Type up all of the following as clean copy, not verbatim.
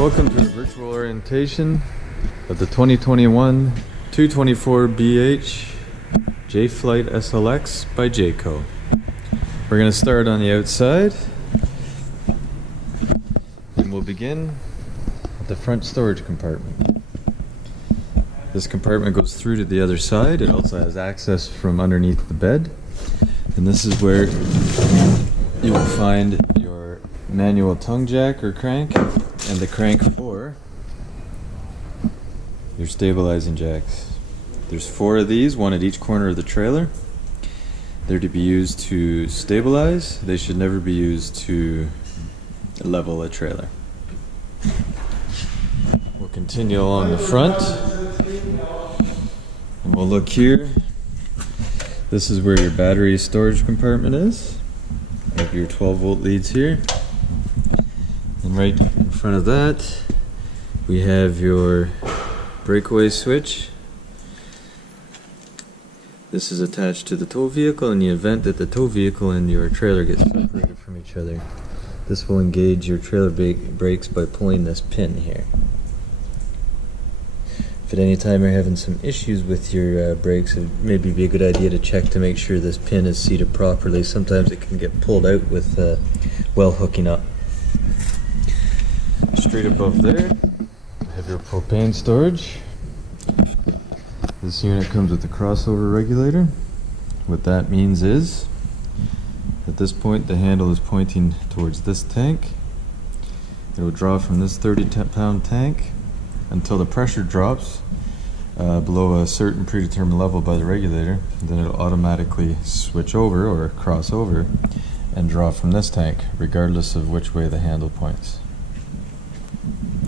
Welcome to the virtual orientation of the 2021 224BH Jay Flight SLX by Jayco. We're going to start on the outside and we'll begin with the front storage compartment. This compartment goes through to the other side. It also has access from underneath the bed, and this is where you will find your manual tongue jack or crank and the crank for your stabilizing jacks. There's 4 of these, one at each corner of the trailer. They're to be used to stabilize. They should never be used to level a trailer. We'll continue along the front and we'll look here. This is where your battery storage compartment is. You have your 12-volt leads here. And right in front of that, we have your breakaway switch. This is attached to the tow vehicle in the event that the tow vehicle and your trailer get separated from each other. This will engage your trailer brakes by pulling this pin here. If at any time you're having some issues with your brakes, it may be a good idea to check to make sure this pin is seated properly. Sometimes it can get pulled out with well hooking up. Straight above there, you have your propane storage. This unit comes with a crossover regulator. What that means is, at this point the handle is pointing towards this tank. It will draw from this 30-pound tank until the pressure drops below a certain predetermined level by the regulator. Then it'll automatically switch over or cross over and draw from this tank regardless of which way the handle points.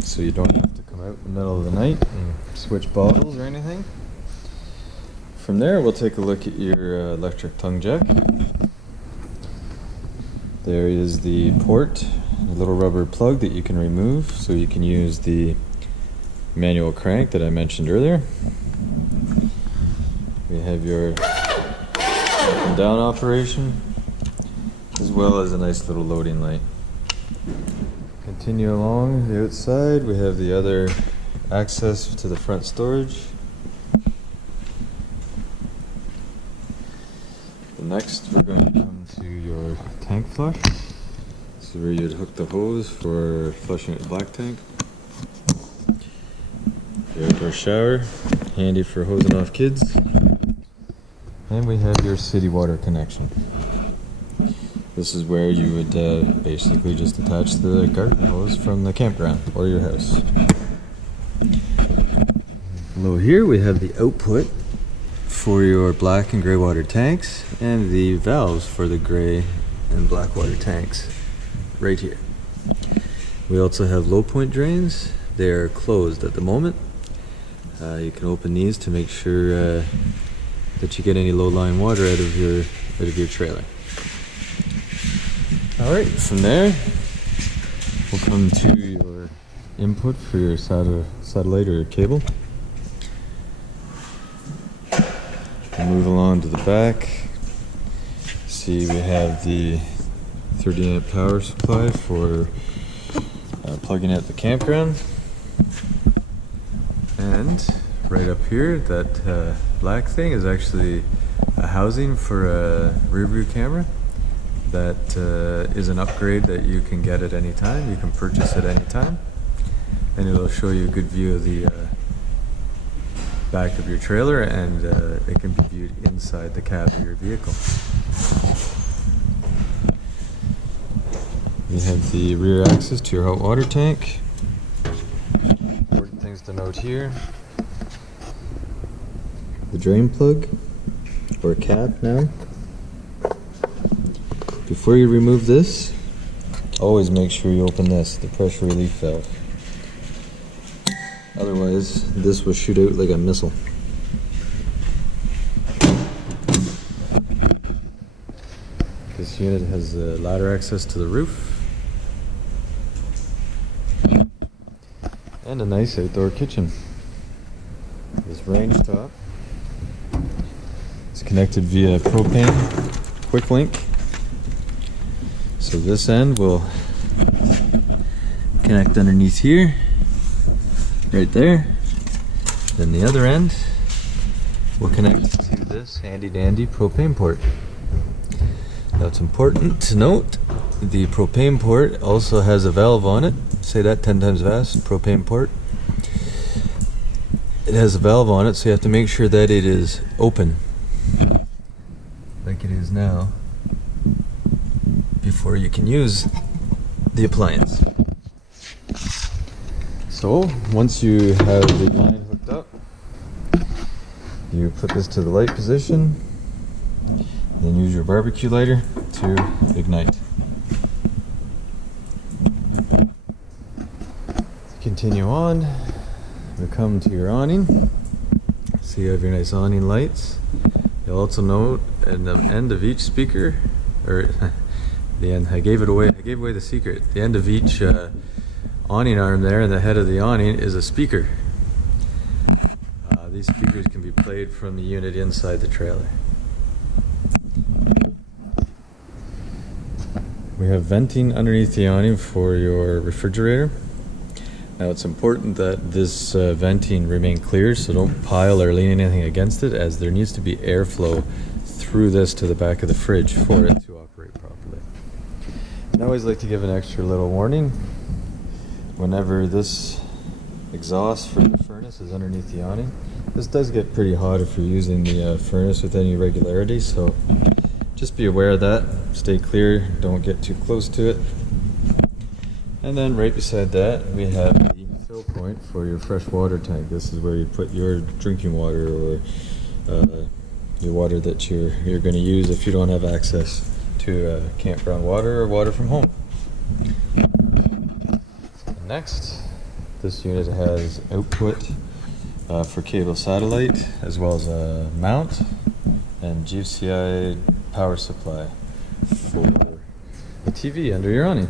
So you don't have to come out in the middle of the night and switch bottles or anything. From there, we'll take a look at your electric tongue jack. There is the port, a little rubber plug that you can remove so you can use the manual crank that I mentioned earlier. We have your up and down operation, as well as a nice little loading light. Continue along the outside, we have the other access to the front storage. Next, we're going to come to your tank flush. This is where you'd hook the hose for flushing the black tank. Your outdoor shower, handy for hosing off kids. And we have your city water connection. This is where you would basically just attach the garden hose from the campground or your house. Below here we have the output for your black and gray water tanks and the valves for the gray and black water tanks right here. We also have low point drains. They are closed at the moment. You can open these to make sure that you get any low-lying water out of your trailer. Alright, from there we'll come to your input for your satellite or cable. We'll move along to the back. See, we have the 30-amp power supply for plugging out the campground. And right up here, that black thing is actually a housing for a rear view camera. That is an upgrade that you can get at any time. You can purchase at any time, and it'll show you a good view of the back of your trailer, and it can be viewed inside the cab of your vehicle. You have the rear access to your hot water tank. Important things to note here: the drain plug, or cap now. Before you remove this, always make sure you open this, the pressure relief valve. Otherwise, this will shoot out like a missile. This unit has ladder access to the roof. And a nice outdoor kitchen. This range top is connected via propane quick link. So this end will connect underneath here, right there. Then the other end will connect to this handy dandy propane port. Now it's important to note the propane port also has a valve on it. Say that 10 times fast. Propane port. It has a valve on it, so you have to make sure that it is open, like it is now, before you can use the appliance. So once you have the line hooked up, you put this to the light position, then use your barbecue lighter to ignite. Continue on, we come to your awning. So you have your nice awning lights. You'll also note at the end of each speaker, or the end, I gave away the secret. The end of each awning arm there, and the head of the awning is a speaker. These speakers can be played from the unit inside the trailer. We have venting underneath the awning for your refrigerator. Now it's important that this venting remain clear, so don't pile or lean anything against it, as there needs to be airflow through this to the back of the fridge for it to operate properly. And I always like to give an extra little warning. Whenever this exhaust for the furnace is underneath the awning, this does get pretty hot if you're using the furnace with any regularity, so just be aware of that. Stay clear, don't get too close to it. And then right beside that we have the fill point for your fresh water tank. This is where you put your drinking water, or your water that you're going to use if you don't have access to campground water or water from home. Next, this unit has output for cable satellite, as well as a mount and GFCI power supply for the TV under your awning.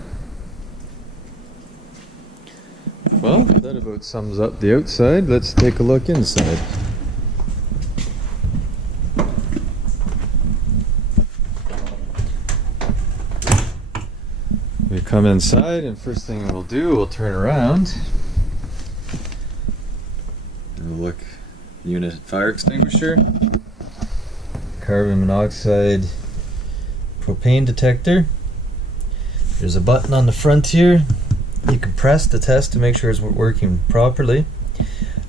Well, that about sums up the outside. Let's take a look inside. We come inside, and first thing we'll do, we'll turn around and we'll look. Unit fire extinguisher, carbon monoxide propane detector. There's a button on the front here. You can press to test to make sure it's working properly.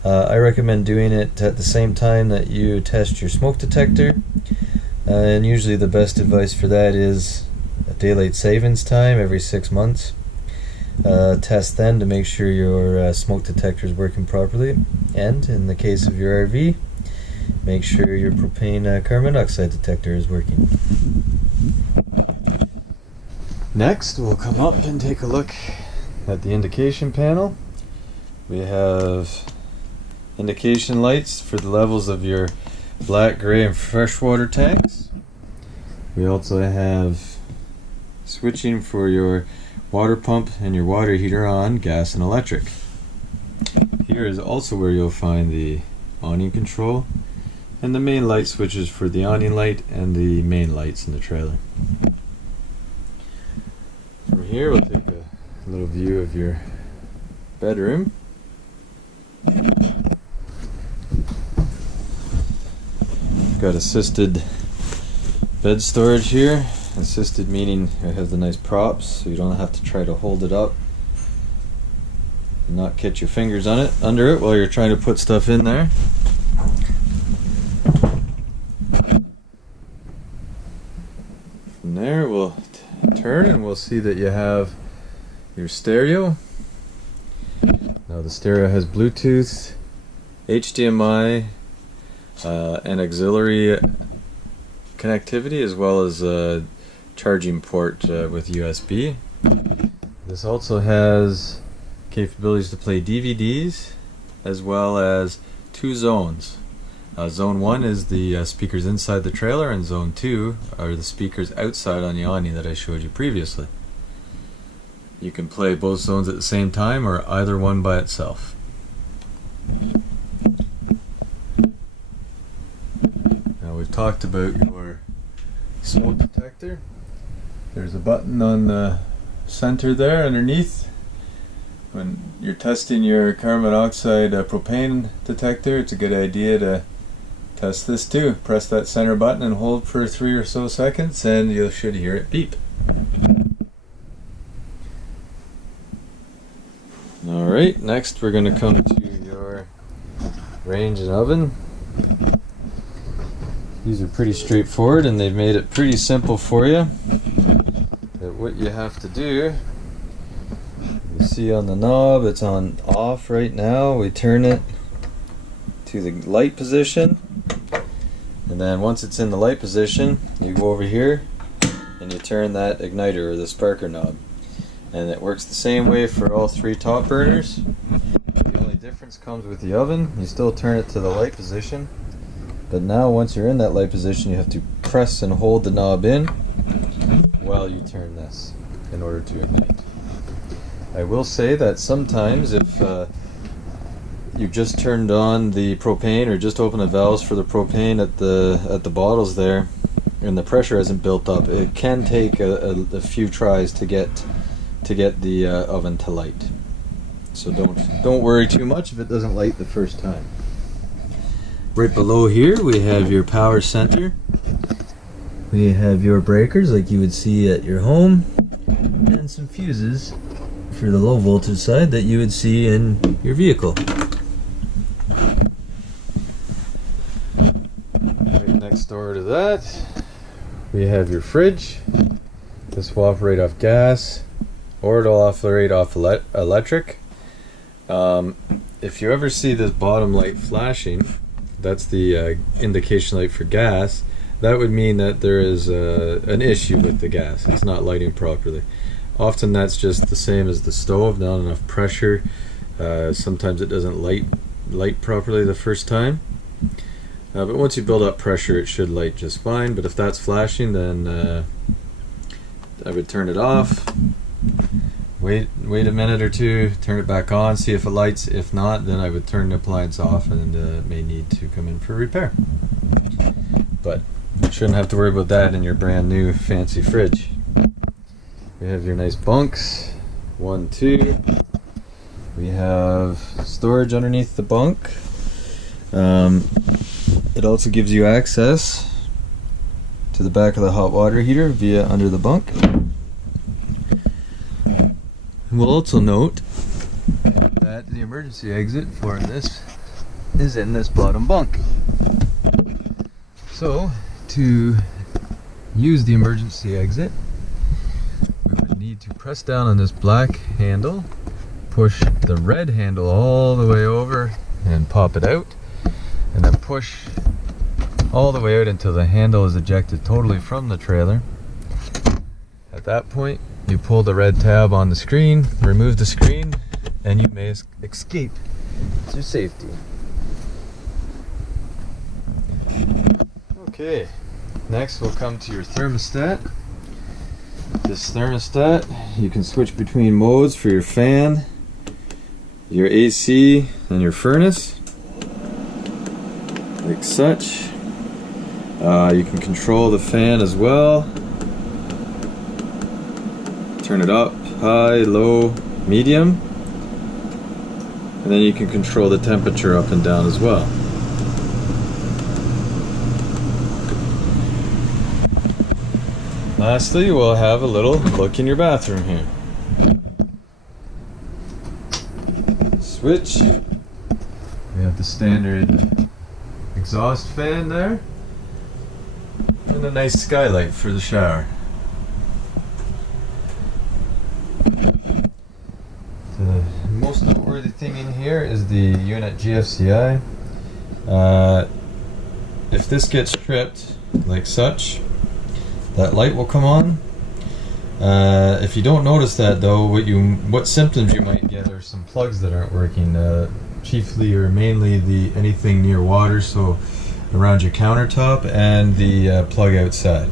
I recommend doing it at the same time that you test your smoke detector, and usually the best advice for that is a daylight savings time every 6 months. Test then to make sure your smoke detector is working properly, and in the case of your RV, make sure your propane carbon monoxide detector is working. Next, we'll come up and take a look at the indication panel. We have indication lights for the levels of your black, gray, and freshwater tanks. We also have switching for your water pump and your water heater on gas and electric. Here is also where you'll find the awning control and the main light switches for the awning light and the main lights in the trailer. From here, we'll take a little view of your bedroom. Got assisted bed storage here. Assisted meaning it has the nice props, so you don't have to try to hold it up and not catch your fingers on it under it while you're trying to put stuff in there. From there, we'll turn and we'll see that you have your stereo. Now the stereo has Bluetooth, HDMI, and auxiliary connectivity, as well as a charging port with USB. This also has capabilities to play DVDs, as well as 2 zones. Zone 1 is the speakers inside the trailer, and Zone 2 are the speakers outside on the awning that I showed you previously. You can play both zones at the same time, or either one by itself. Now we've talked about your smoke detector. There's a button on the center there underneath when you're testing your carbon monoxide propane detector, it's a good idea to test this too. Press that center button and hold for 3 or so seconds and you should hear it beep. Alright, next we're going to come to your range and oven. These are pretty straightforward and they've made it pretty simple for you. But what you have to do, you see on the knob it's on off right now. We turn it to the light position, and then once it's in the light position you go over here and you turn that igniter or the sparker knob, and it works the same way for all 3 top burners. The only difference comes with the oven. You still turn it to the light position, but now once you're in that light position you have to press and hold the knob in while you turn this in order to ignite. I will say that sometimes if you've just turned on the propane or just opened the valves for the propane at the bottles there and the pressure hasn't built up, it can take a few tries to get the oven to light. So don't worry too much if it doesn't light the first time. Right below here we have your power center. We have your breakers like you would see at your home, and some fuses for the low voltage side that you would see in your vehicle. Right next door to that we have your fridge. This will operate off gas or it'll operate off electric. If you ever see this bottom light flashing, that's the indication light for gas. That would mean that there is an issue with the gas. It's not lighting properly. Often that's just the same as the stove, not enough pressure. Sometimes it doesn't light properly the first time. But once you build up pressure it should light just fine. But if that's flashing, then I would turn it off. Wait a minute or two, turn it back on, see if it lights. If not, then I would turn the appliance off and it may need to come in for repair. But you shouldn't have to worry about that in your brand new fancy fridge. We have your nice bunks, 1, 2. We have storage underneath the bunk. It also gives you access to the back of the hot water heater via under the bunk. We'll also note that the emergency exit for this is in this bottom bunk. So to use the emergency exit, we would need to press down on this black handle, push the red handle all the way over and pop it out, and then push all the way out until the handle is ejected totally from the trailer. At that point you pull the red tab on the screen, remove the screen, and you may escape to safety. Okay, next we'll come to your thermostat. This thermostat, you can switch between modes for your fan, your AC, and your furnace, like such. You can control the fan as well. Turn it up, high, low, medium, and then you can control the temperature up and down as well. Lastly, we'll have a little look in your bathroom here. Switch. We have the standard exhaust fan there, and a nice skylight for the shower. The most noteworthy thing in here is the unit GFCI. If this gets tripped like such, that light will come on. If you don't notice that though, what symptoms you might get are some plugs that aren't working, chiefly or mainly anything near water, so around your countertop, and the plug outside.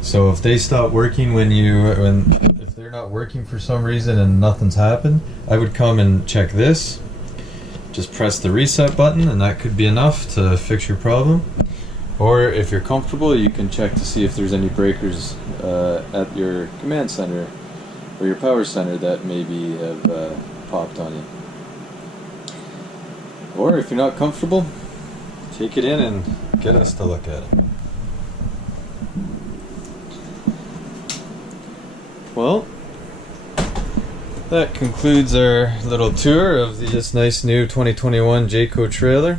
So if they stop working if they're not working for some reason and nothing's happened, I would come and check this. Just press the reset button and that could be enough to fix your problem. Or if you're comfortable, you can check to see if there's any breakers at your command center or your power center that maybe have popped on you. Or if you're not comfortable, take it in and get us to look at it. Well, that concludes our little tour of this nice new 2021 Jayco trailer.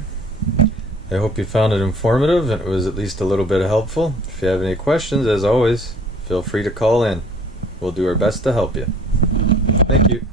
I hope you found it informative and it was at least a little bit helpful. If you have any questions, as always, feel free to call in. We'll do our best to help you. Thank you.